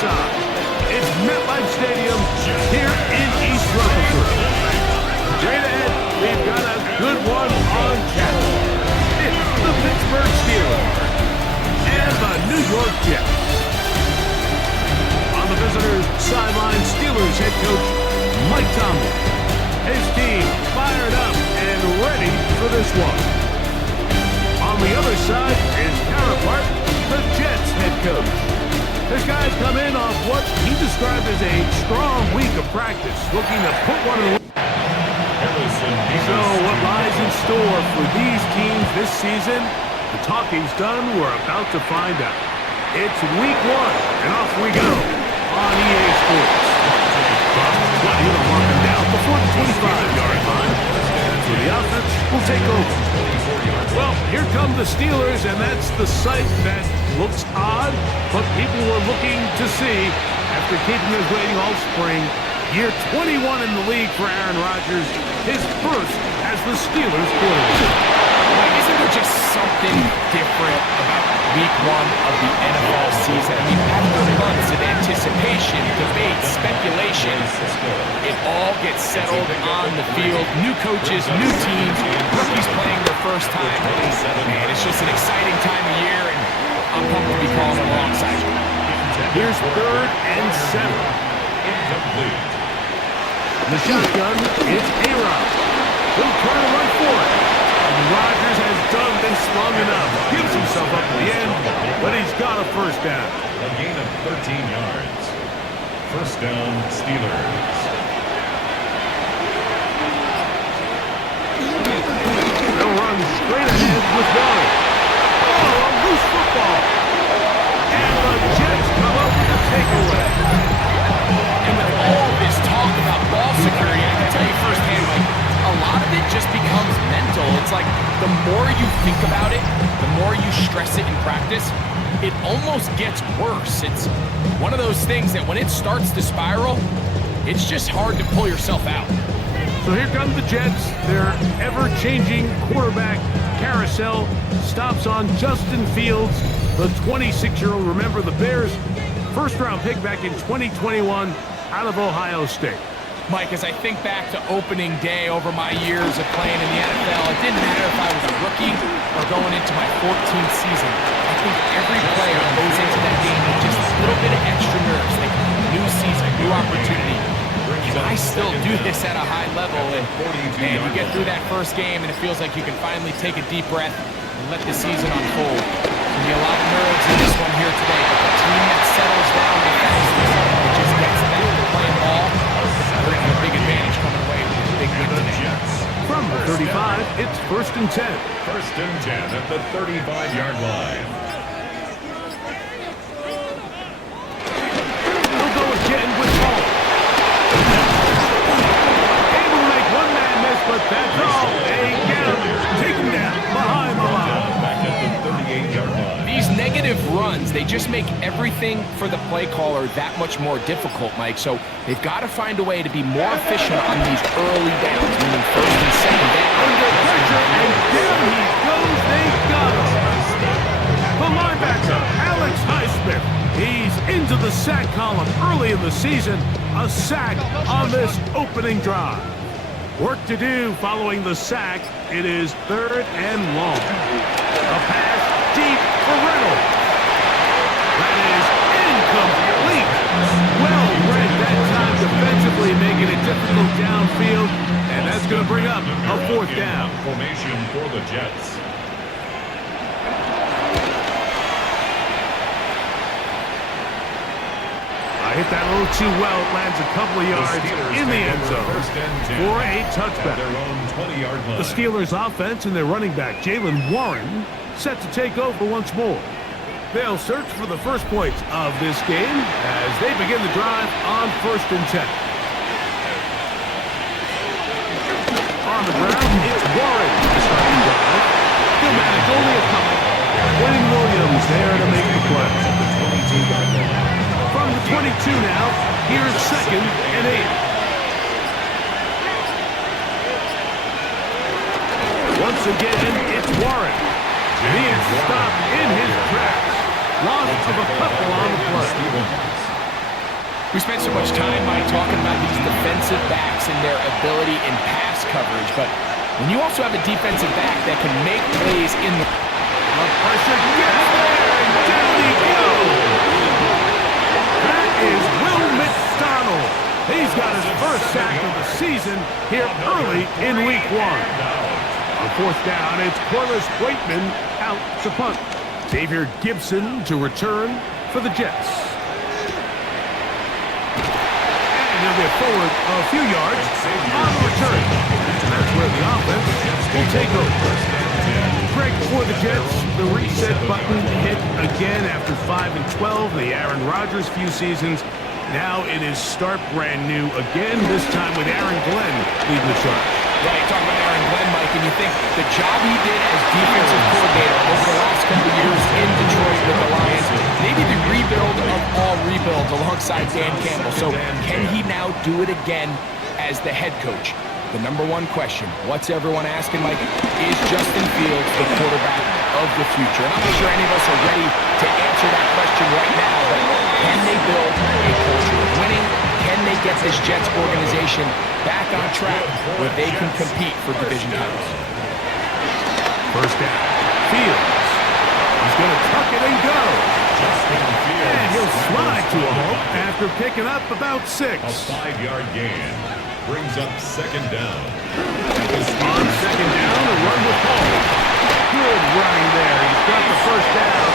side. It's MetLife Stadium here in East Rutherford. Straight ahead, we've got a good one on tap. It's the Pittsburgh Steelers and the New York Jets. On the visitors' sideline, Steelers head coach Mike Tomlin. His team fired up and ready for this one. On the other side is counterpart, the Jets head coach. This guy's come in off what he described as a strong week of practice, looking to put one in the... So what lies in store for these teams this season? The talking's done. We're about to find out. It's week 1, and off we go on EA Sports. You're walking down before the 25-yard line. So the offense will take over. Well, here come the Steelers, and that's the sight that looks odd, but people were looking to see after keeping us waiting all spring. Year 21 in the league for Aaron Rodgers, his first as the Steelers quarterback. Isn't there just something different about week 1 of the NFL season? I mean, after months of anticipation, debate, speculation, it all gets settled on the field. New coaches, new teams, rookies playing their first time. Man, it's just an exciting time of year, and I'm pumped to be calling alongside you. Here's 3rd and 7. Incomplete. The shotgun, it's A-Rod. He'll try to run for it. And Rodgers has done this long enough. Gives himself up to the end, but he's got a first down. A gain of 13 yards. First down, Steelers. They'll run straight ahead with one. Oh, a loose football. And the Jets come up with a takeaway. And with all this talk about ball security, I can tell you firsthand, like, a lot of it just becomes mental. It's like the more you think about it, the more you stress it in practice, it almost gets worse. It's one of those things that when it starts to spiral, it's just hard to pull yourself out. So here come the Jets. Their ever-changing quarterback carousel stops on Justin Fields, the 26-year-old. Remember, the Bears' first-round pick back in 2021 out of Ohio State. Mike, as I think back to opening day over my years of playing in the NFL, it didn't matter if I was a rookie or going into my 14th season. I think every player goes into that game with just a little bit of extra nerves. Like, new season, new opportunity. I still do this at a high level, and man, you get through that first game, and it feels like you can finally take a deep breath and let the season unfold. There'll be a lot of nerves in this one here today, but the team that settles down the fastest and just gets back to playing ball, we're going to have a big advantage coming away with a big win today. From the 35, it's 1st and 10. 1st and 10 at the 35-yard line. He'll go again with Paul. Able to make one man miss, but that's all. They get him. Take him down behind the line. Back at the 38-yard line. These negative runs, they just make everything for the play caller that much more difficult, Mike. So they've got to find a way to be more efficient on these early downs, meaning 1st and 2nd down. Under pressure, and down he goes. They got him. The linebacker, Alex Highsmith. He's into the sack column early in the season. A sack on this opening drive. Work to do following the sack. It is 3rd and long. A pass deep for Reynolds. That is incomplete. Well read that time defensively, making it difficult downfield. And that's going to bring up a 4th down. Formation for the Jets. I hit that a little too well. It lands a couple of yards in the end zone for a touchback. Their own 20-yard line. The Steelers' offense and their running back, Jalen Warren, set to take over once more. They'll search for the first points of this game as they begin the drive on 1st and 10. On the ground, it's Warren. Starting drive. He'll manage only a couple. Quentin Williams there to make the play. From the 22 now, here's 2nd and 8. Once again, it's Warren. He is stopped in his tracks. Loss of a couple on the play. We spent so much time, Mike, talking about these defensive backs and their ability in pass coverage, but when you also have a defensive back that can make plays in the pressure gets there, and down he goes. That is Will McDonald. He's got his first sack of the season here early in week 1. On 4th down, it's Corliss Waitman out to punt. Xavier Gibson to return for the Jets. They'll get forward a few yards on the return. And that's where the offense will take over. Greg, for the Jets, the reset button hit again after 5 and 12. The Aaron Rodgers few seasons. Now it is start brand new again, this time with Aaron Glenn leading the charge. Yeah, you talk about Aaron Glenn, Mike, and you think the job he did as defensive coordinator over the last couple of years in Detroit with the Lions, maybe the rebuild of all rebuilds alongside Dan Campbell. So can he now do it again as the head coach? The number one question, what's everyone asking, Mike? Is Justin Fields the quarterback of the future? And I'm not sure any of us are ready to answer that question right now, but can they build a culture of winning? Can they get this Jets organization back on track where they can compete for division titles? First down, Fields. He's going to tuck it and go. Justin Fields. And he'll slide to a halt after picking up about 6. A 5-yard gain brings up 2nd down. On 2nd down, a run with Paul. Good running there. He's got the first down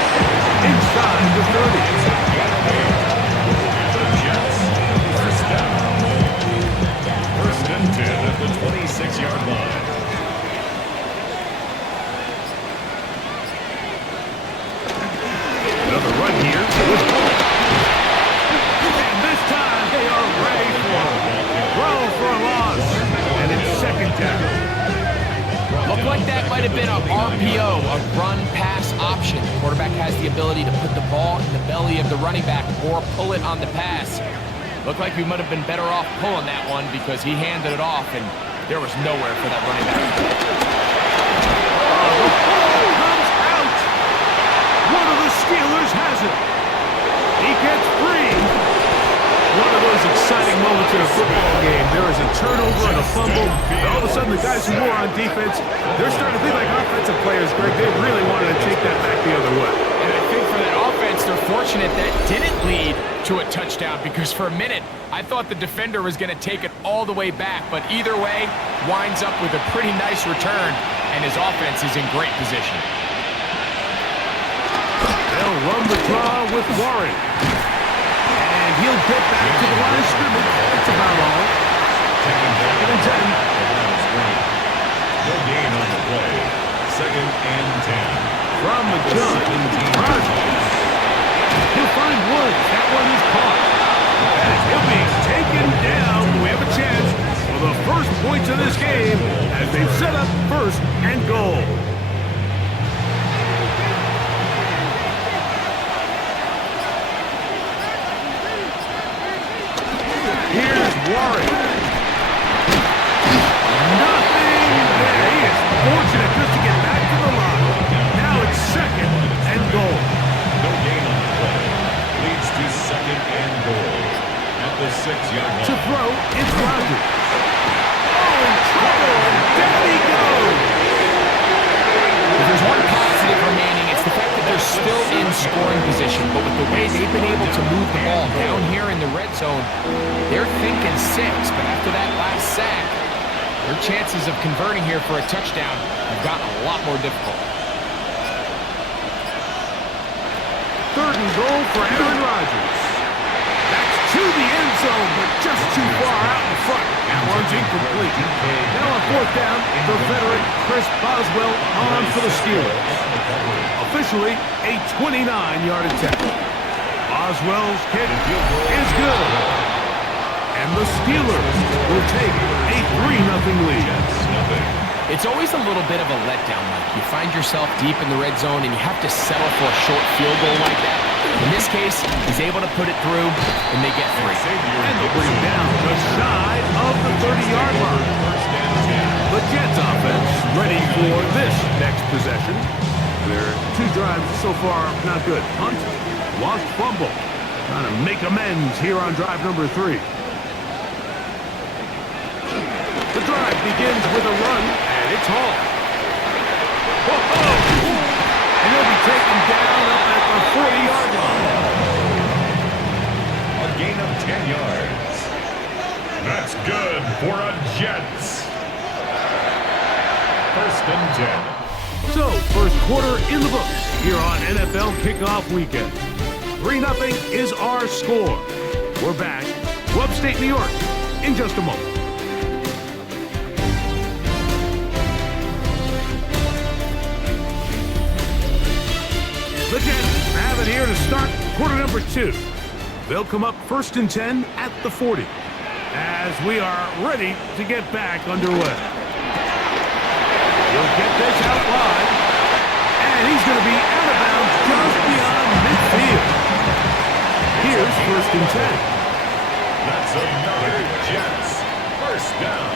inside the 30. First and 10 at the 26-yard line. Another run here with Paul. And this time they are ready for a throw for a loss. And it's 2nd down. Looked like that might have been a RPO, a run-pass option. The quarterback has the ability to put the ball in the belly of the running back or pull it on the pass. Looked like we might have been better off pulling that one because he handed it off, and there was nowhere for that running back. The ball comes out. One of the Steelers has it. He gets free. One of those exciting moments in a football game. There is a turnover and a fumble. And all of a sudden, the guys who were on defense, they're starting to think like offensive players, Greg. They really wanted to take that back the other way. And I think for that offense, they're fortunate that didn't lead to a touchdown because for a minute, I thought the defender was going to take it all the way back. But either way, winds up with a pretty nice return, and his offense is in great position. They'll run the draw with Warren. And he'll get back to the line of scrimmage. That's about all. 2nd and 10. No gain on the play. 2nd and 10. From the gun, Rodgers. He'll find Woods. That one is caught. And he'll be taken down. We have a chance for the first points of this game as they set up 1st and goal. Here's Warren. Nothing there. He is fortunate just to get back to the line. Now it's 2nd and goal. No gain on the play. Leads to 2nd and goal. At the 6-yard line. To throw, it's Rodgers. Oh, in trouble. Down he goes. If there's one positive remaining, it's the fact that they're still in scoring position. But with the way they've been able to move the ball down here in the red zone, they're thinking 6. But after that last sack, their chances of converting here for a touchdown have gotten a lot more difficult. 3rd and goal for Aaron Rodgers. That's to the end zone, but just too far out in front. That one's incomplete. Now on 4th down, the veteran Chris Boswell on for the Steelers. Officially a 29-yard attempt. Boswell's kick is good. And the Steelers will take a 3-0 lead. It's always a little bit of a letdown, Mike. You find yourself deep in the red zone and you have to settle for a short field goal like that. In this case, he's able to put it through and they get 3. And they'll bring him down just shy of the 30-yard line. The Jets offense ready for this next possession. Their 2 drives so far not good. Punt, lost fumble. Trying to make amends here on drive number 3. The drive begins with a run, and it's Hall. Whoa! And he'll be taken down up at the 40-yard line. A gain of 10 yards. That's good for a Jets. First and 10. So, first quarter in the books here on NFL Kickoff Weekend. 3-0 is our score. We're back to upstate New York in just a moment. The Jets have it here to start quarter number 2. They'll come up first and 10 at the 40 as we are ready to get back underway. He'll get this out wide, and he's going to be out of bounds just beyond midfield. Here's first and 10. That's another Jets. First down.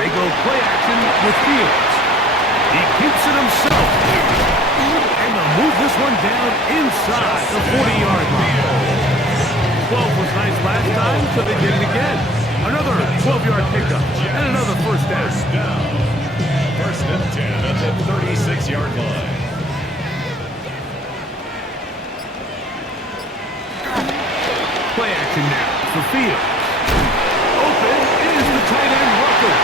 They go play action with Fields. He keeps it himself. And they'll move this one down inside the 40-yard line. 12 was nice last time, so they did it again. Another 12-yard pickup and another first down. First and 10 at the 36-yard line. Play action now for Fields. Open is the tight end Rucker.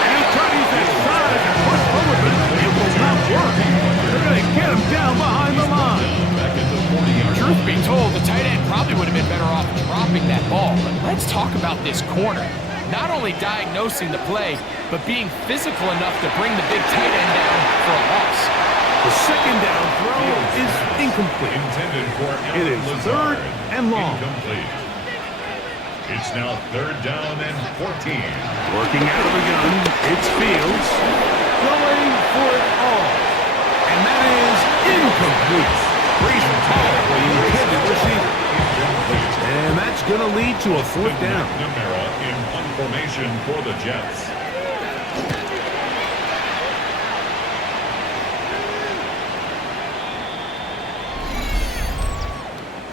And he'll try to use that size and push forward, but it will not work. They're going to get him down behind the line. Back at the 40-yard line. Truth be told, the tight end probably would have been better off dropping that ball. But let's talk about this corner. Not only diagnosing the play, but being physical enough to bring the big tight end down for a loss. The second down throw is incomplete. Intended for It is third and long. Incomplete. It's now third down and 14. Working out of the gun, it's Fields. Going for it all. And that is incomplete. Reason tall for the intended receiver. And that's going to lead to a fourth down. McNamara in punt formation for the Jets.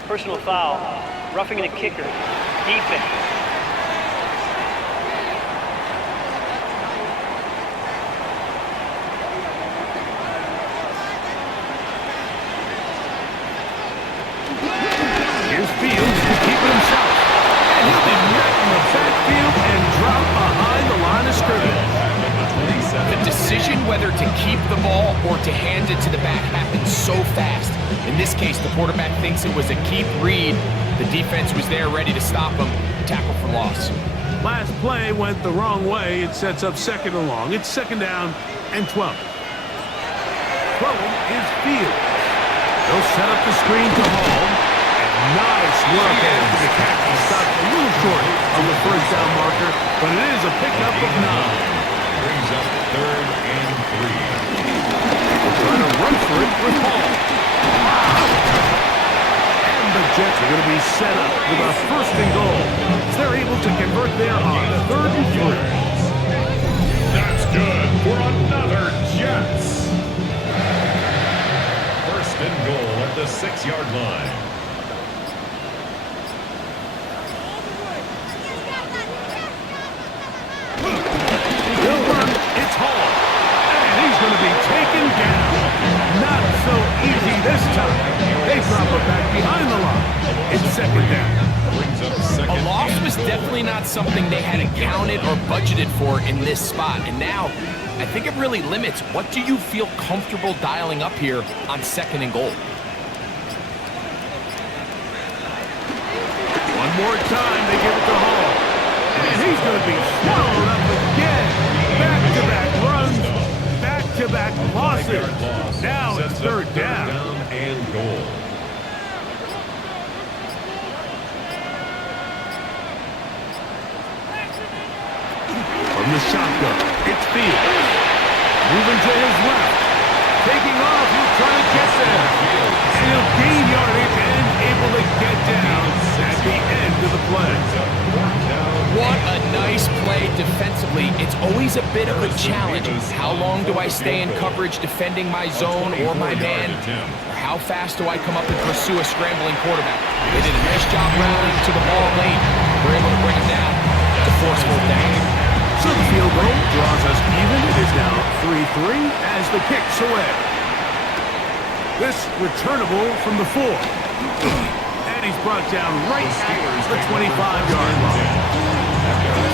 Personal foul, roughing the kicker, defense. Here's Fields to keep it himself. And he'll be met in the backfield and drop behind the line of scrimmage. The decision whether to keep the ball or to hand it to the back happens so fast. In this case, the quarterback thinks it was a keep read. The defense was there ready to stop him. Tackle for loss. Last play went the wrong way. It sets up second and long. It's second down and 12. Throwing is Fields. They'll set up the screen to Hall. And nice work after the catch. He stopped a little short of the first down marker, but it is a pickup of 9. Brings up third and 3. They're trying to run for it with Hall. And the Jets are going to be set up with a first and goal. They're able to convert there on third and 3. That's good for another Jets. First and goal at the 6-yard line. They'll run. It's Hall. And he's going to be taken down. Not so easy this time. They drop it back behind the line. It's second down. Brings up second. A loss was definitely not something they had accounted or budgeted for in this spot. And now, I think it really limits what do you feel comfortable dialing up here on second and goal. One more time, they give it to Hall. And he's going to be swallowed up again. Back-to-back runs, back-to-back losses. Now it's third down. And goal. From the shotgun, it's Fields. Moving to his left. Taking off, he'll try to get there. And he'll gain yardage and able to get down at the end of the play. What a nice play defensively, it's always a bit of a challenge. How long do I stay in coverage defending my zone or my man? Or how fast do I come up and pursue a scrambling quarterback? They did a nice job rallying to the ball late. We're able to bring it down to force fourth down. So the field goal draws us even. It is now 3-3 as the kick's away. This returnable from the 4. And he's brought down right at the 25-yard line.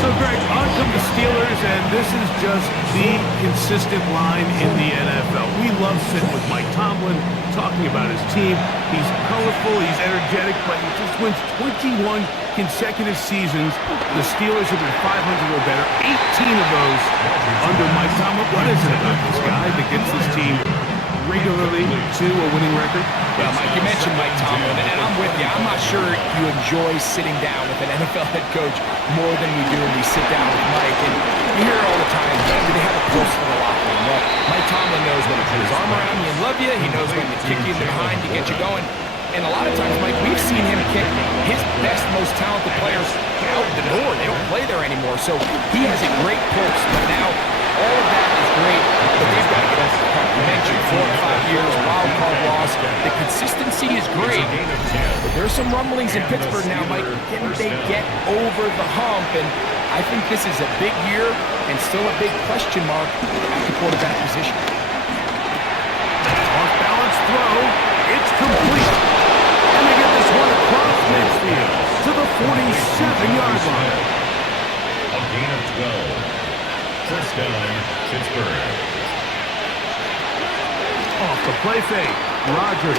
So, Greg, on come the Steelers, and this is just the consistent line in the NFL. We love sitting with Mike Tomlin, talking about his team. He's colorful, he's energetic, but he just wins 21 consecutive seasons. The Steelers have been 500 or better, 18 of those under Mike Tomlin. What is it about this guy that gets this team regularly to a winning record? Well, Mike, you mentioned Mike Tomlin, and I'm with you. I'm not sure you enjoy sitting down with an NFL head coach more than we do when we sit down with Mike. And you hear it all the time, do they have a pulse for the locker room? Well, Mike Tomlin knows when to put his arm around you and love you. He knows when to kick you in the behind to get you going. And a lot of times, Mike, we've seen him kick his best, most talented players out the door. They don't play there anymore. So he has a great pulse. But now, all of that is great, but they've got to get over the hump. You mentioned 4 or 5 years, wild card loss. The consistency is great, but there's some rumblings in Pittsburgh now, Mike. Can they get over the hump? And I think this is a big year and still a big question mark at the quarterback position. Off-balance throw. It's complete. And they get this one across midfield to the 47-yard line. A gain of 12. First down, Pittsburgh. Off the play fake, Rodgers.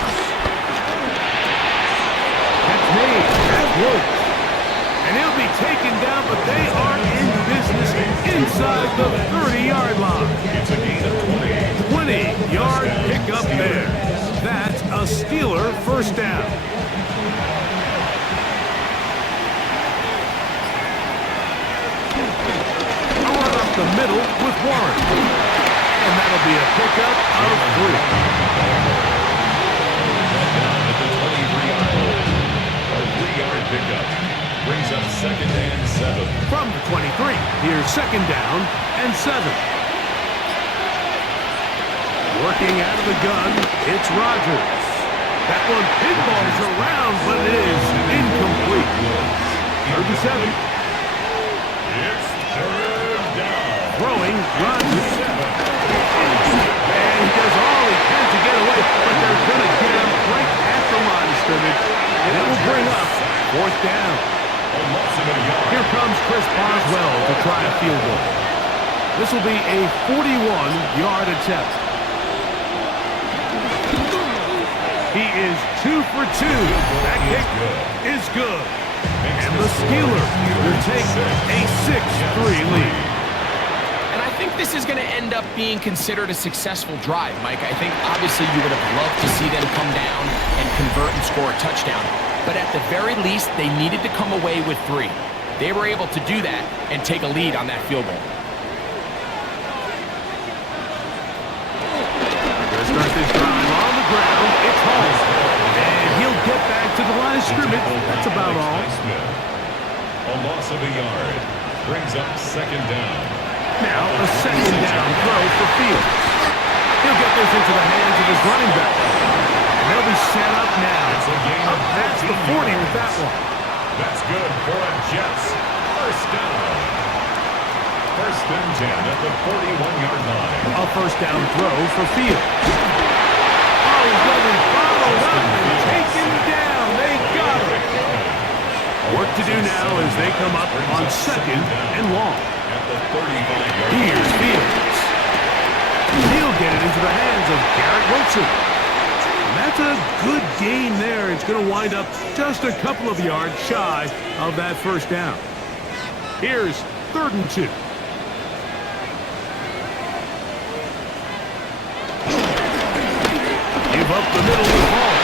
That's made. That works. And he'll be taken down, but they are in business inside the 30-yard line. It's a gain of 20. 20-yard pickup there. That's a Steeler first down. The middle with Warren. And that'll be a pickup of 3. At the 23-yard line. A 3-yard pickup brings up second and 7. From the 23, here's second down and 7. Working out of the gun, it's Rodgers. That one pinballs around, but it is incomplete. 37. It's third down. Throwing, Rodgers. And he does all he can to get away, but they're going to get him right at the line of scrimmage. And it will bring up fourth down. Here comes Chris Boswell to try a field goal. This will be a 41-yard attempt. He is 2 for 2. That kick is good. And the Steelers will take a 6-3 lead. And I think this is going to end up being considered a successful drive, Mike. I think obviously you would have loved to see them come down and convert and score a touchdown. But at the very least, they needed to come away with 3. They were able to do that and take a lead on that field goal. They'll start this drive on the ground. It's Hall. And he'll get back to the line of scrimmage. That's about all. A loss of a yard brings up second down. Now a second down throw for Fields. He'll get this into the hands of his running back. And they'll be set up now. Up past the 40 with that one. That's good for a Jets. First down. First and 10 at the 41-yard line. A first down throw for Fields. Oh, he's going to be followed up and taken down. They got it. Work to do now as they come up on second and long. At the 35-yard line. Here's Fields. He'll get it into the hands of Garrett Wilson. And that's a good gain there. It's going to wind up just a couple of yards shy of that first down. Here's 3rd and 2. Give up the middle with Hall.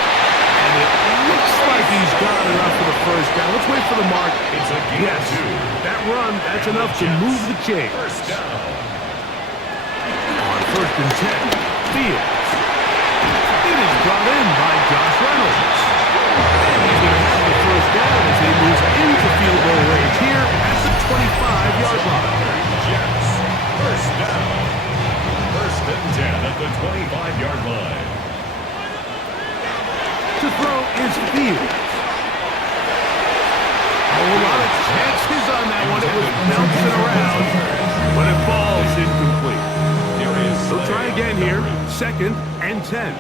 And it looks like he's got enough for the first down. Let's wait for the mark. It's a gain of 2. That run, that's enough to move the chains. First down. On 1st and 10, Fields. It is brought in by Josh Reynolds. And he's going to have the first down as he moves into field goal range here at the 25-yard line. and 10 at the 25-yard line. To throw is Fields. A lot of chances on that one. It was bouncing around, but it falls incomplete. So try again here. 2nd and 10.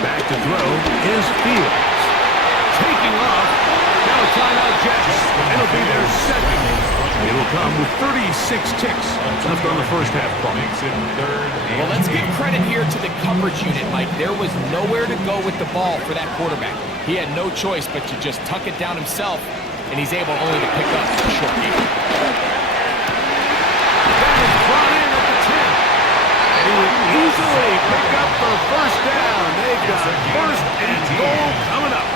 Back to throw is Fields. Taking off. Now a timeout, Jets. It'll be their 2nd. It'll come with 36 ticks left on the first half clock. Well, let's give credit here to the coverage unit, Mike. There was nowhere to go with the ball for that quarterback. He had no choice but to just tuck it down himself, and he's able only to pick up a short gain. That is brought in at the 10. He would easily pick up the first down. They've got 1st and goal coming up.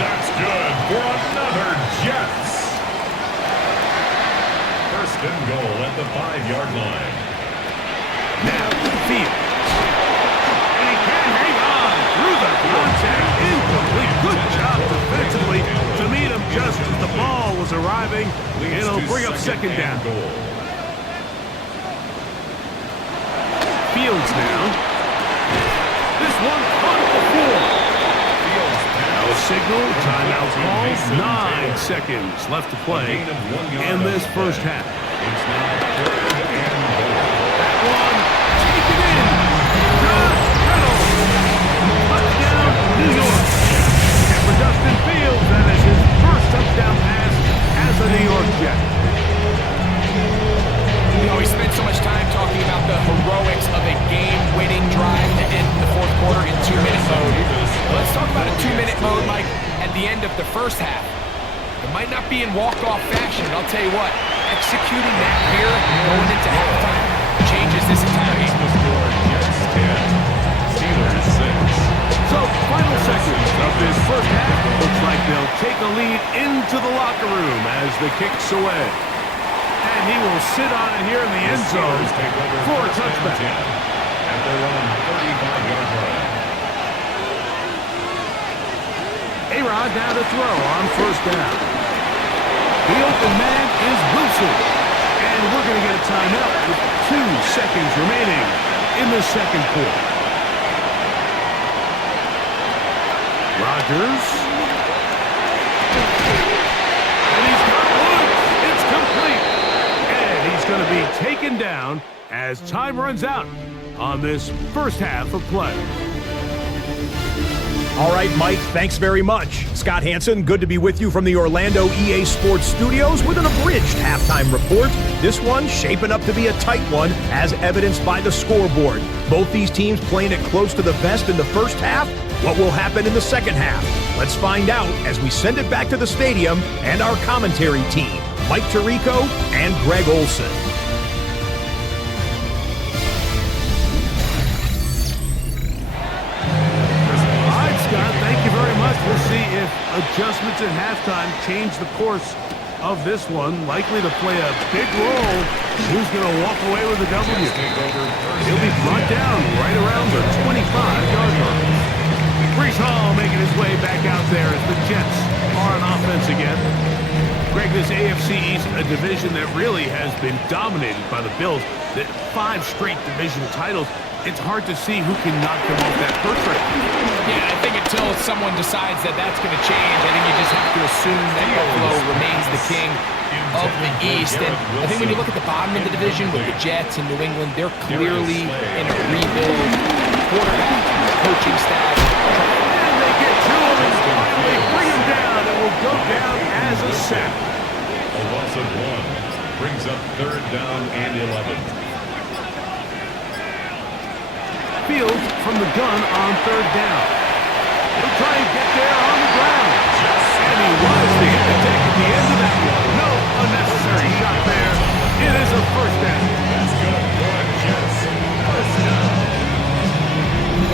That's good for another Jets. 1st and goal at the 5-yard line. Now, Fields. And he can hang on through the contact. Incomplete. Good job defensively to meet him just as the ball was arriving. It'll bring up 2nd down. Fields now. This one caught before. No signal. Timeout call. 9 seconds left to play in this first half. It's now 3rd and goal. That one, take it in. Josh Reynolds. Touchdown, New York. And for Justin Fields, that is his first touchdown pass as a New York Jet. You know, we spent so much time talking about the heroics of a game-winning drive to end the 4th quarter in 2-minute mode. Let's talk about a 2-minute mode, Mike, at the end of the first half. It might not be in walk-off fashion, but I'll tell you what, executing that here, going into halftime, changes this entire game. Jets 10, Steelers 6. So, final seconds of this first half. Looks like they'll take a lead into the locker room as the kick's away. And he will sit on it here in the end zone for a touchback. At their own 35-yard line. A-Rod now to throw on 1st down. The open man is Wilson. And we're going to get a timeout with 2 seconds remaining in the 2nd quarter. Rodgers. And he's got Woods. It's complete. And he's going to be taken down as time runs out on this first half of play. All right, Mike, thanks very much. Scott Hansen, good to be with you from the Orlando EA Sports Studios with an abridged halftime report. This one shaping up to be a tight one, as evidenced by the scoreboard. Both these teams playing it close to the vest in the first half. What will happen in the second half? Let's find out as we send it back to the stadium and our commentary team, Mike Tirico and Greg Olson. We'll see if adjustments at halftime change the course of this one. Likely to play a big role. Who's going to walk away with a W? He'll be brought down right around the 25-yard line. Breece Hall making his way back out there as the Jets are on offense again. Greg, this AFC East, a division that really has been dominated by the Bills. The 5 straight division titles. It's hard to see who can knock them off that perch right now. Yeah, I think until someone decides that that's going to change, I think you just have to assume that Buffalo remains the king of the East. And I think when you look at the bottom of the division with the Jets and New England, they're clearly in a rebuild. Quarterback, coaching staff. And they get to him and finally bring him down. It will go down as a sack. A loss of 1 brings up 3rd down and 11. Fields from the gun on 3rd down. He'll try and get there on the ground. And he was to hit the deck at the end of that one. No unnecessary shot there. It is a 1st down. That's good for the Jets. 1st down.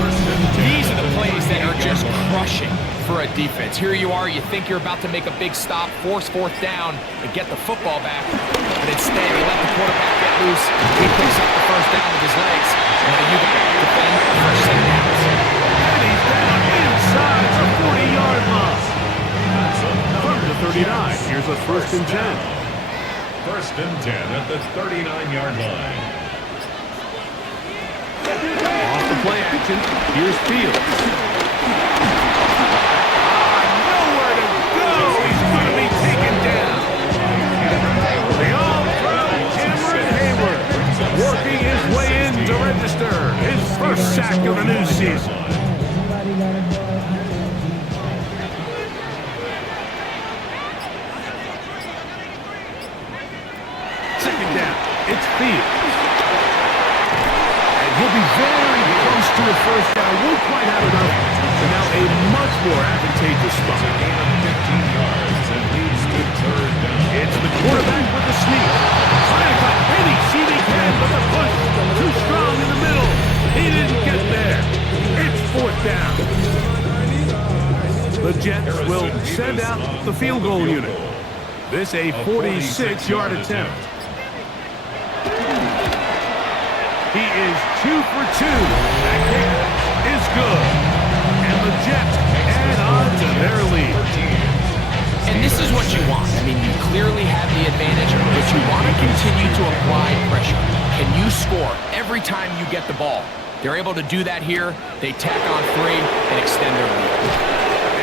1st and 10. These are the plays that are just crushing for a defense. Here you are, you think you're about to make a big stop, force 4th down, and get the football back. But instead, you let the quarterback get loose. He picks up the 1st down with his legs. And now you got to defend for 7 downs. And he's down inside the 40-yard line. From the 39, here's a 1st and 10. First and 10 at the 39-yard line. Off the play action, here's Fields. Nowhere to go! He's going to be taken down. The all-pro Cameron Hayward working his way in to register his first sack of the new season. Second down, it's Fields. And he'll be very close to a first down. Won't quite have enough. So now a much more advantageous spot. Gain of 15 yards and leads to third down. It's the quarterback with the sneak. Trying to cut any seam he can, but the push too strong in the middle. He didn't get there. It's fourth down. The Jets will send out the field goal unit. This a 46-yard attempt. He is 2 for 2. That kick is good. And the Jets add on to their lead. And this is what you want. I mean, you clearly have the advantage, but you want to continue to apply pressure. Can you score every time you get the ball? They're able to do that here. They tack on 3 and extend their lead.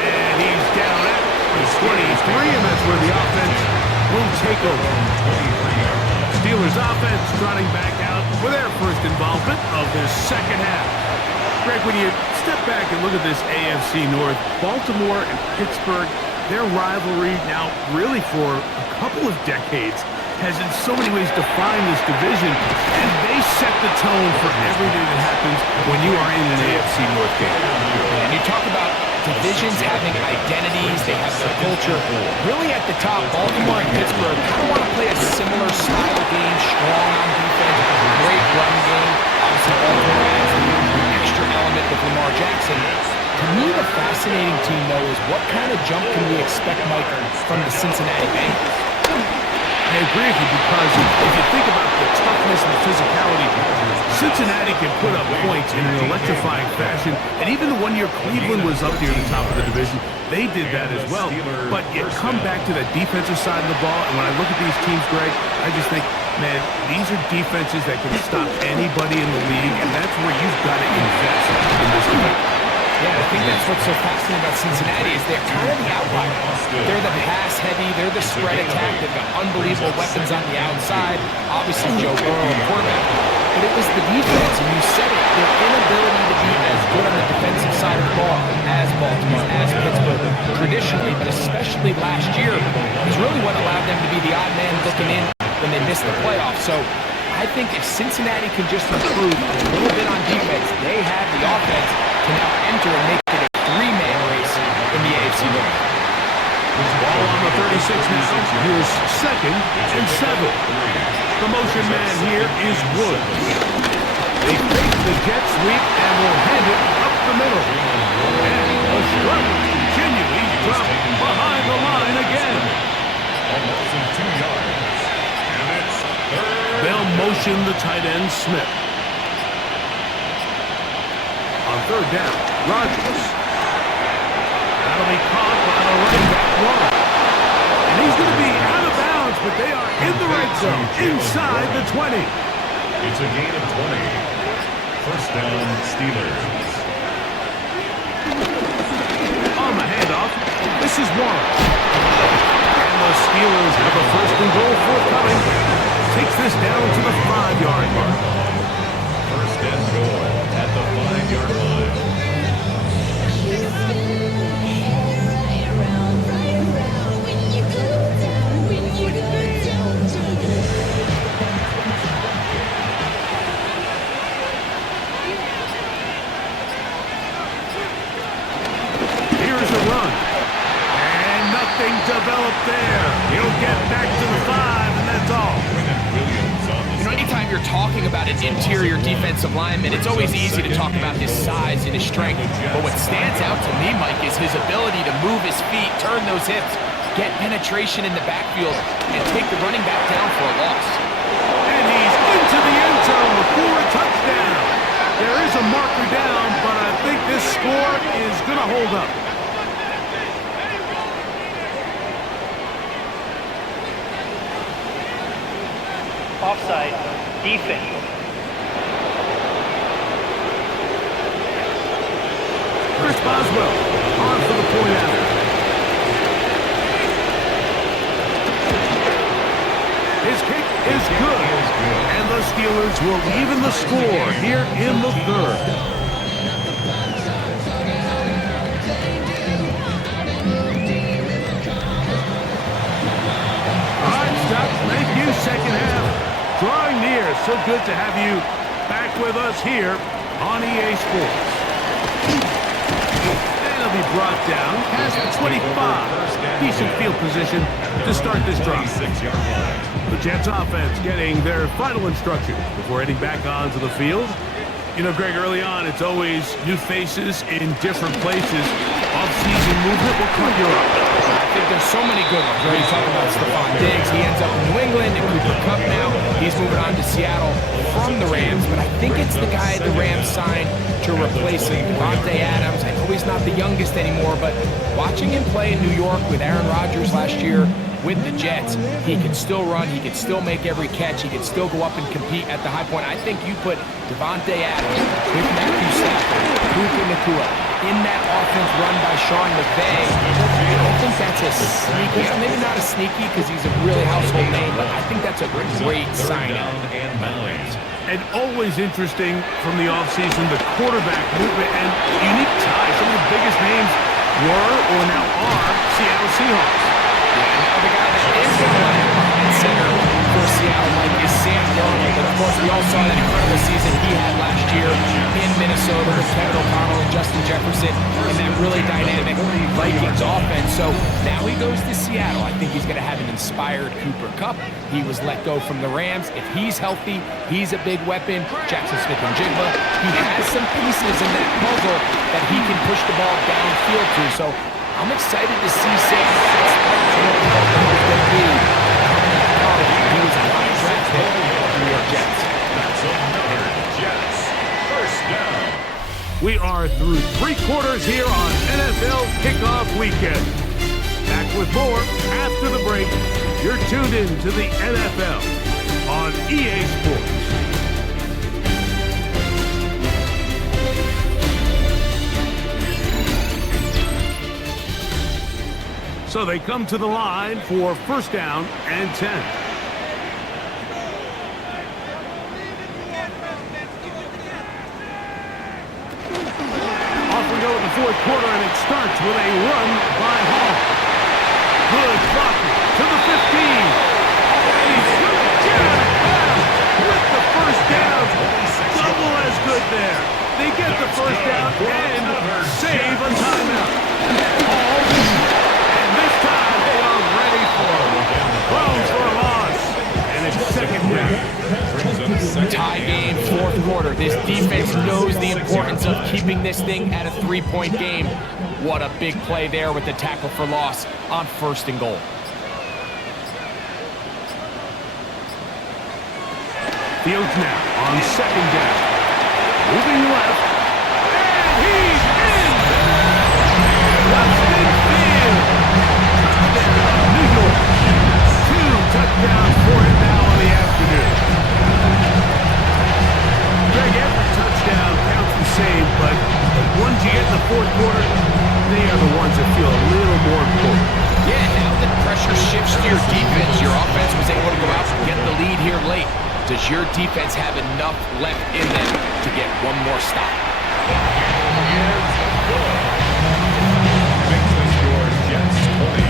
And he's down at the 23, and that's where the offense will take over. Steelers offense trotting back out for their first involvement of this second half. Greg, when you step back and look at this AFC North, Baltimore and Pittsburgh, their rivalry now really for a couple of decades has in so many ways defined this division, and they set the tone for everything that happens when you are in an AFC North game. And you talk about divisions having identities, they have their culture. Really at the top, Baltimore and Pittsburgh kind of want to play a similar style game, strong on defense, great run game. Obviously, Baltimore has the extra element with Lamar Jackson. To me, the fascinating team, though, is what kind of jump can we expect, Mike, from the Cincinnati Bengals? I agree with you, because if you think about the toughness and the physicality, Cincinnati can put up points in an electrifying fashion, and even the 1 year Cleveland was up near the top of the division, they did that as well. But you come back to the defensive side of the ball, and when I look at these teams, Greg, I just think, man, these are defenses that can stop anybody in the league, and that's where you've got to invest in this division. Yeah, I think that's what's so fascinating about Cincinnati is they're kind of the outlier. They're the pass heavy, they're the spread attack, they've got unbelievable weapons on the outside. Obviously, Joe Burrow, the quarterback. But it was the defense, and you said it, their inability to be as good on the defensive side of the ball as Baltimore, as Pittsburgh, traditionally, but especially last year, is really what allowed them to be the odd man looking in when they missed the playoffs. So I think if Cincinnati can just improve a little bit on defense, they have the offense to now enter and make it a 3-man race in the AFC North. Ball on the 36 now. Here's second and 7. The motion man here is Woods. They fake the jet sweep and will hand it up the middle. And the struggle continues. He's dropped behind the line again. Almost 2 yards. And it's third. They'll motion the tight end Smith. On third down, Rodgers. That'll be caught by the running back Warren. And he's going to be out of bounds, but they are in the red zone, inside the 20. It's a gain of 20. First down, Steelers. On the handoff, this is Warren. And the Steelers have a first and goal forthcoming. Takes this down to the 5-yard mark. First and goal at the 5-yard line. Here's a run. And nothing developed there. He'll get back to the 5, and that's all. You know, anytime you're talking about an interior defensive lineman, it's always easy to talk about his size and his strength. But what stands out to me, Mike, is his ability to move his feet, turn those hips, get penetration in the backfield, and take the running back down for a loss. And he's into the end zone for a touchdown. There is a marker down, but I think this score is going to hold up. defense. Chris Boswell on for the point after. His kick is good. And the Steelers will even the score here in the third. Thank you, second half. Drawing near. So good to have you back with us here on EA Sports. And he'll be brought down past the 25. Decent field position to start this drive. The Jets offense getting their final instructions before heading back onto the field. You know, Greg, early on, it's always new faces in different places. Off-season movement will cut you up. I think there's so many good ones, right? You talk about Stephon Diggs. He ends up in New England, and Cooper Kupp now. He's moving on to Seattle from the Rams, but I think it's the guy the Rams signed to replace him, Davante Adams. I know he's not the youngest anymore, but watching him play in New York with Aaron Rodgers last year with the Jets, he can still run, he can still make every catch, he can still go up and compete at the high point. I think you put Davante Adams with Matthew Stafford, Puka Nacua, in that offense run by Sean McVay. I think that's a sneaky, maybe not a sneaky because he's a really household name, but I think that's a great signing. And always interesting from the offseason, the quarterback movement and unique ties. Some of the biggest names were or now are Seattle Seahawks. The guy that is going to line up behind center for Seattle, Mike, is Sam Darnold. But of course, we all saw that incredible season he had last year in Minnesota with Kevin O'Connell and Justin Jefferson in that really dynamic Vikings offense. So now he goes to Seattle. I think he's going to have an inspired Cooper Kupp. He was let go from the Rams. If he's healthy, he's a big weapon. Jackson Smith and Jigba. He has some pieces in that puzzle that he can push the ball downfield to. So I'm excited to see Sam. He was a high draft pick of the New York Jets. First down. We are through 3 quarters here on NFL Kickoff Weekend. Back with more after the break. You're tuned in to the NFL on EA Sports. So they come to the line for first down and 10. Off we go in the fourth quarter, and it starts with a run by Hall. Good blocking to the 15. He's with the first down. Double as good there. They get the first down and save a timeout. Hall. Throws for a loss, and it's second down. Tie game, fourth quarter. This defense knows the importance of keeping this thing at a 3-point game. What a big play there with the tackle for loss on first and goal. Fields now on second down. Moving left, and he's in! Justin Fields! Touchdown, New York. 2 touchdowns for him now on the afternoon. Greg, every touchdown counts the same, but the ones you get in the fourth quarter, they are the ones that feel a little more important. Yeah, now that pressure shifts to your defense, your offense was able to go out and get the lead here late. Does your defense have enough left in them to get one more stop? Makes the score Jets 20,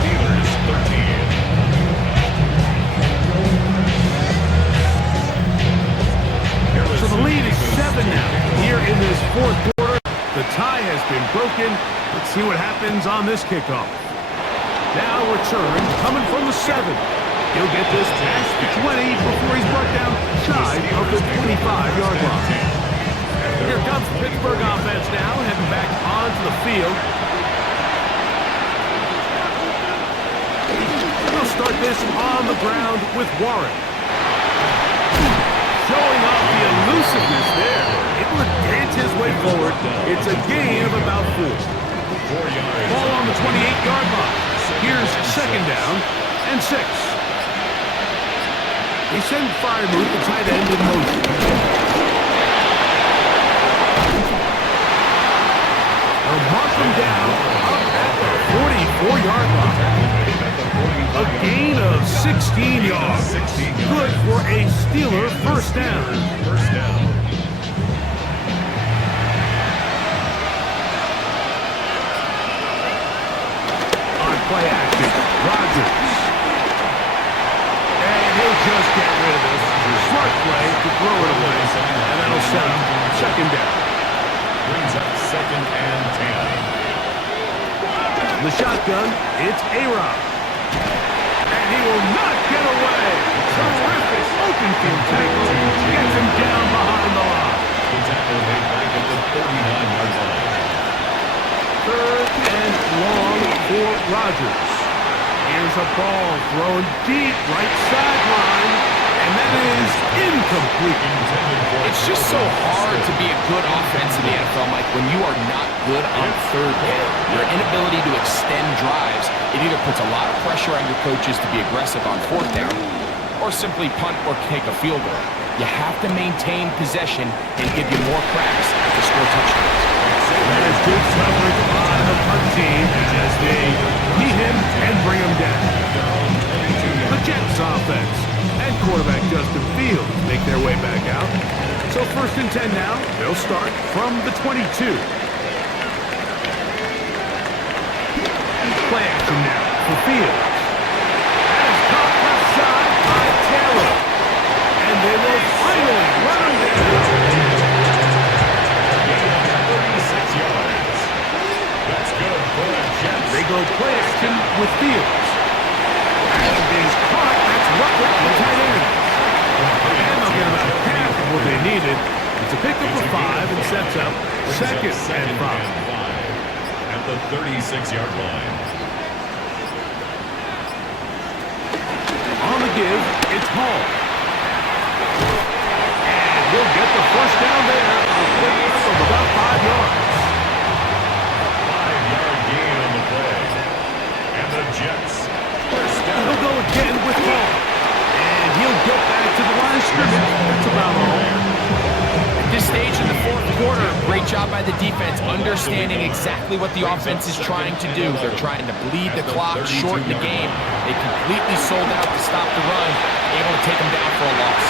Steelers 13. So the lead is 7 now here in this fourth quarter. The tie has been broken. Let's see what happens on this kickoff. Now return coming from the 7. He'll get this past the 20 before he's brought down shy of the 25-yard line. Here comes the Pittsburgh offense now, heading back onto the field. They'll start this on the ground with Warren. Showing off the elusiveness there. Able to dance his way forward. It's a gain of about 4. Ball on the 28-yard line. Here's second down and 6. They send Freiermuth, the tight end, in motion. They'll mark him down up at the 44-yard line. A gain of 16 yards. Good for a Steeler first down. On play action, Rodgers. And he'll just get rid of this. Smart play to throw it away. And that'll set up second down. Brings up 2nd and 10. In the shotgun, it's A-Rod. And he will not get away. Terrific open field tackle. Gets him down behind the line. The tackle made back at the 39-yard line. 3rd and long for Rodgers. Here's a ball thrown deep right sideline. And that is incomplete. It's just so hard to be a good offense in the NFL, Mike, when you are not good on 3rd down. Your inability to extend drives, it either puts a lot of pressure on your coaches to be aggressive on 4th down, or simply punt or take a field goal. You have to maintain possession and give you more cracks to score touchdowns. That is good coverage by the punt team as they meet him and bring him down. The Jets offense and quarterback Justin Fields make their way back out. So 1st and 10 now. They'll start from the 22. Play action now for Fields. That is caught left side by Taylor. And they will finally run him down. 36 yards. That's good for the Jets. They go play action with Fields. And is caught. That's Ruckert, the tight end. And they'll get about half of what they needed. It's a pickup of 5 and sets up 2nd and 5. At the 36-yard line. On the give, it's Hall. And he'll get the first down there. A pickup of about 5 yards. 5-yard gain on the play. And the Jets first down. He'll go again with Hall. And he'll get back to the line of scrimmage. That's about all. At this stage in the 4th quarter, great job by the defense, understanding exactly what the offense is trying to do. They're trying to bleed the clock, shorten the game. They completely sold out to stop the run, able to take them down for a loss.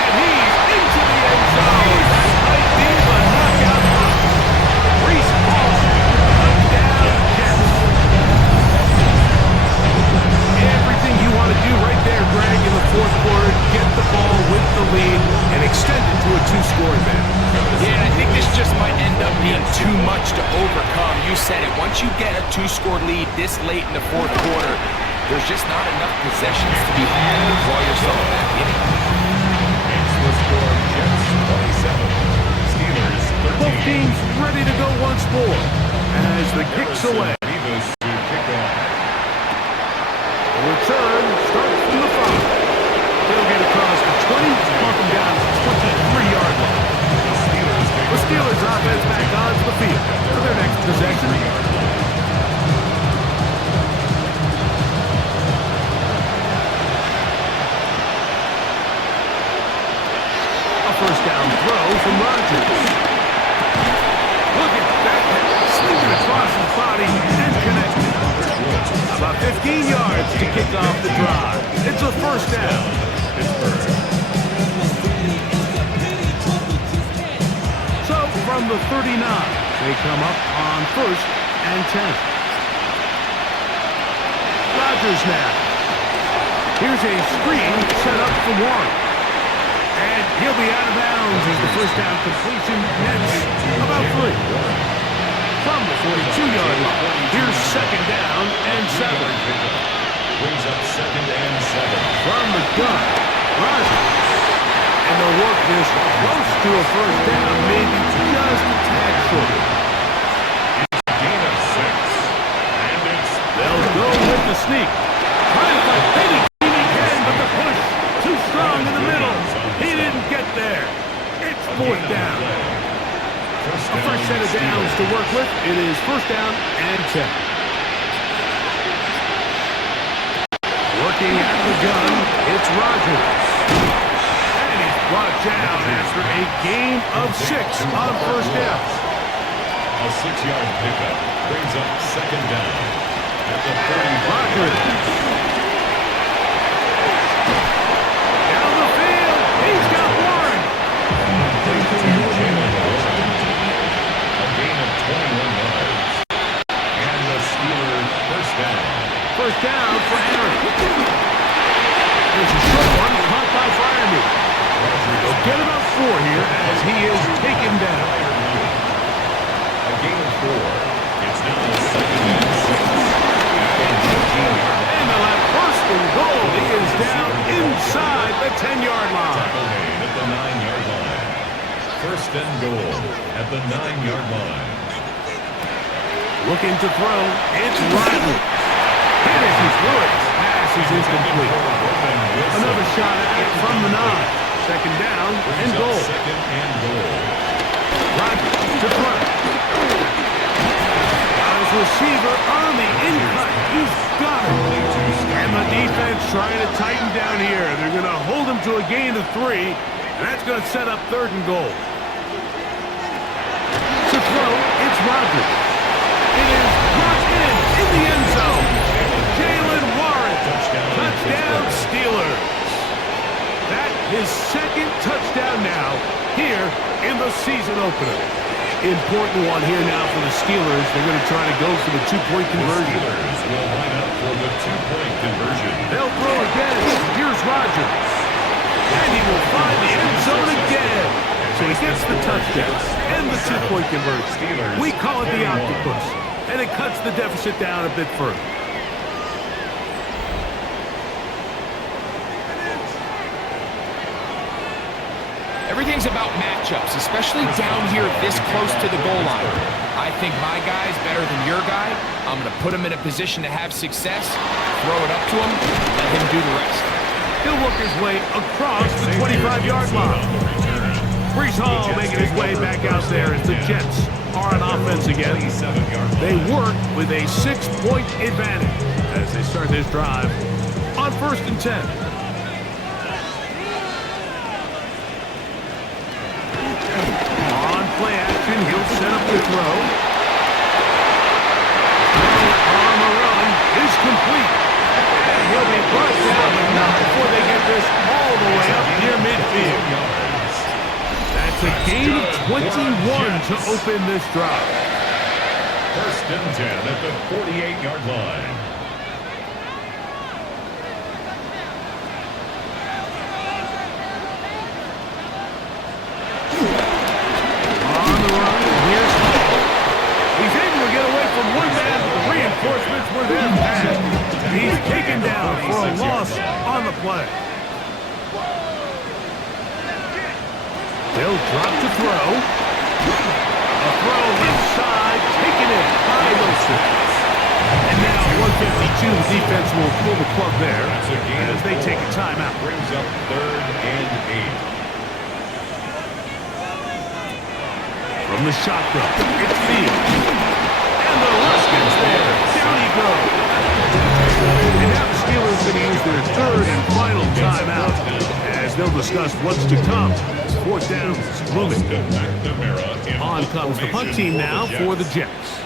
And he's into the end zone. That might be the knockout block. Reese Hall, touchdown Jets. Everything you want to do right there, Greg, in the 4th quarter, get the ball with the lead and extend it to a 2-score advantage. Yeah, I think this just might end up being too much to overcome. You said it. Once you get a 2-score lead this late in the 4th quarter, there's just not enough possessions to be had to draw yourself back in it. It's the score. Jets 27. Steelers 13. Both teams ready to go once more as the kick's away. Rivas to kick off. The return starts from the 5. They'll get across the 20, mark them down to the 23-yard line. The Steelers offense back onto the field for their next possession. A first down throw from Rodgers. Look at that, sneaking across his body and connecting. About 15 yards to kick off the drive. It's a first down. So from the 39, they come up on 1st and 10. Rodgers now. Here's a screen set up for Warren. And he'll be out of bounds as the first down completion nets about 3. From the 42-yard line, here's 2nd down and 7. Brings up 2nd and 7. From the gun, Rodgers. And they'll work this close to a first down, maybe just a tad short. Gain of 6. And it's They'll go with the sneak. Trying to fight any team he can, but the push too strong in the middle. He didn't get there. It's 4th down. A fresh set of downs to work with. It is first down and 10. Looking at the gun, it's Rodgers. And he's brought down after a gain of 6 on first down. A 6-yard pickup brings up second down at the 30. Rodgers. Down the field. He's got Warren. A gain of 21 yards. And the Steelers first down. First down for Aaron. There's a short one caught by Fireman. They'll get about 4 here as he is taken down. A gain of 4. It's now second and 6. And they'll have first and goal. He is down inside the 10-yard line. Tackle made at the 9-yard line. First and goal at the 9-yard line. Looking to throw. It's Riley. Hit as he threw it. Pass is incomplete. Another shot at it from the 9. Second down and goal. Second and goal. Rodgers to throw. Got his receiver on the in-cut. He's got it. And the defense trying to tighten down here. They're going to hold him to a gain of 3. And that's going to set up third and goal. To throw, it's Rodgers. It is brought in the end zone. Jalen Warren. Touchdown Steelers. That is second touchdown now here in the season opener. Important one here now for the Steelers. They're going to try to go for the 2-point conversion. The Steelers will line up for the 2-point conversion. They'll throw again. Here's Rodgers. And he will find the end zone again. So he gets the touchdown and the 2-point conversion. We call it the octopus. And it cuts the deficit down a bit further. Everything's about matchups, especially down here this close to the goal line. I think my guy's better than your guy. I'm going to put him in a position to have success, throw it up to him, let him do the rest. He'll work his way across the 25-yard line. Brees Hall making his way back out there as the Jets are on offense again. They work with a 6-point advantage as they start this drive on first and 10. On play action, he'll set up the throw. On the run is complete. And he'll be brought down, but not before they get this all the way up near midfield. That's a gain of 21 to open this drive. First and 10 at the 48-yard line. On the run, here's Hall. He's able to get away from one man, but the reinforcements were there fast. He's taken down for a loss on the play. They'll drop to throw. A throw left side, taken in by Wilson. And now 152, the defense will pull the plug there as they take a timeout. Brings up third and 8. From the shotgun, it's Field. And the rush gets there. Down he goes. And now the Steelers going to use their third and final timeout as they'll discuss what's to come. Fourth down, looming. On comes the punt team now for the Jets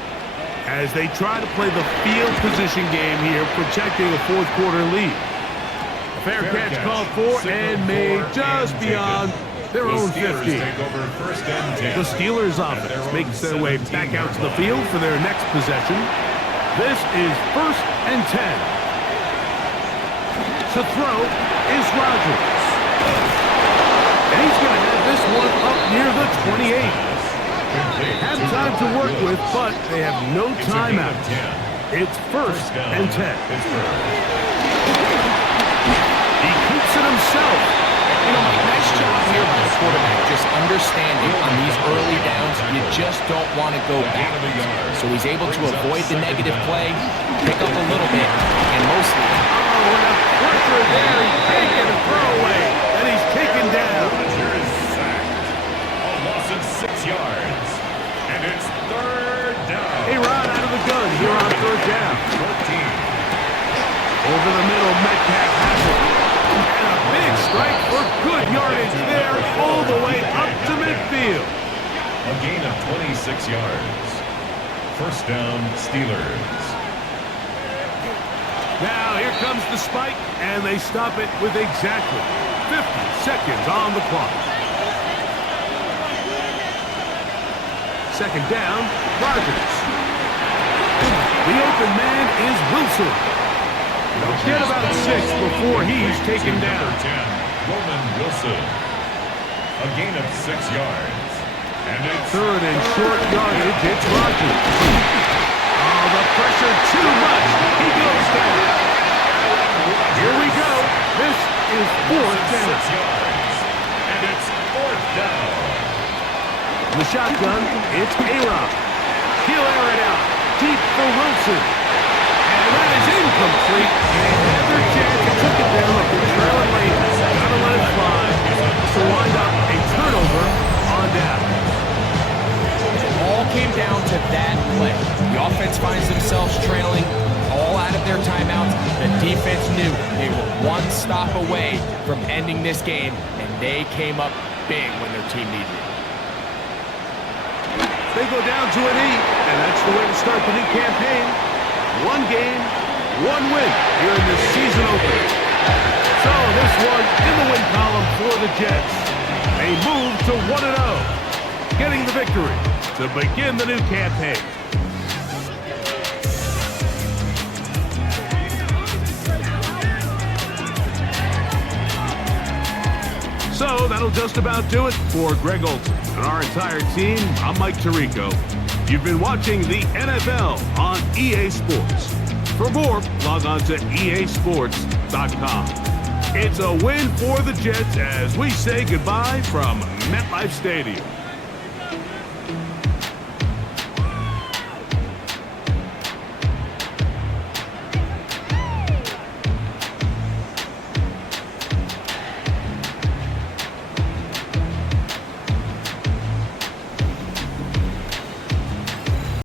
as they try to play the field position game here, protecting a fourth-quarter lead. A fair catch called for and made just beyond their own 50. The Steelers offense makes their way back out to the field for their next possession. This is first and 10. To throw is Rodgers. And he's going to have this one up near the 28. Have time to work with, but they have no timeout. It's first and 10. He keeps it himself. You know, Mike, nice job here by the quarterback, just understanding on these early downs, you just don't want to go back. So he's able to avoid the negative play, pick up a little bit, and mostly... Oh, and a pressure there. He's taking a throwaway, and he's taken down. A loss of 6 yards. And it's third down. A run out of the gun here on third down. Over the middle, Metcalf has it. And a big strike for good yardage there all the way up to midfield. A gain of 26 yards. First down, Steelers. Now here comes the spike, and they stop it with exactly 50 seconds on the clock. Second down, Rodgers. The open man is Wilson. They'll get about 6 before he's taken down. 10, Roman Wilson. A gain of 6 yards. And it's Third and short yardage, it's Rodgers. Oh, the pressure too much. He goes down. Here we go. This is fourth 6 down. yards. And it's fourth down. The shotgun, it's A-Rob. He'll air it out. Deep for Wilson. And that is incomplete. They had their chance. They took it down like they're trailing late. Gotta let it fly. To wind up a turnover on down. It all came down to that play. The offense finds themselves trailing all out of their timeouts. The defense knew they were one stop away from ending this game, and they came up big when their team needed it. They go down to an E, and that's the way to start the new campaign. One game, one win here in this season opener. So this one in the win column for the Jets. They move to 1-0, getting the victory to begin the new campaign. So that'll just about do it for Greg Olson and our entire team. I'm Mike Tirico. You've been watching the NFL on EA Sports. For more, log on to easports.com. It's a win for the Jets as we say goodbye from MetLife Stadium.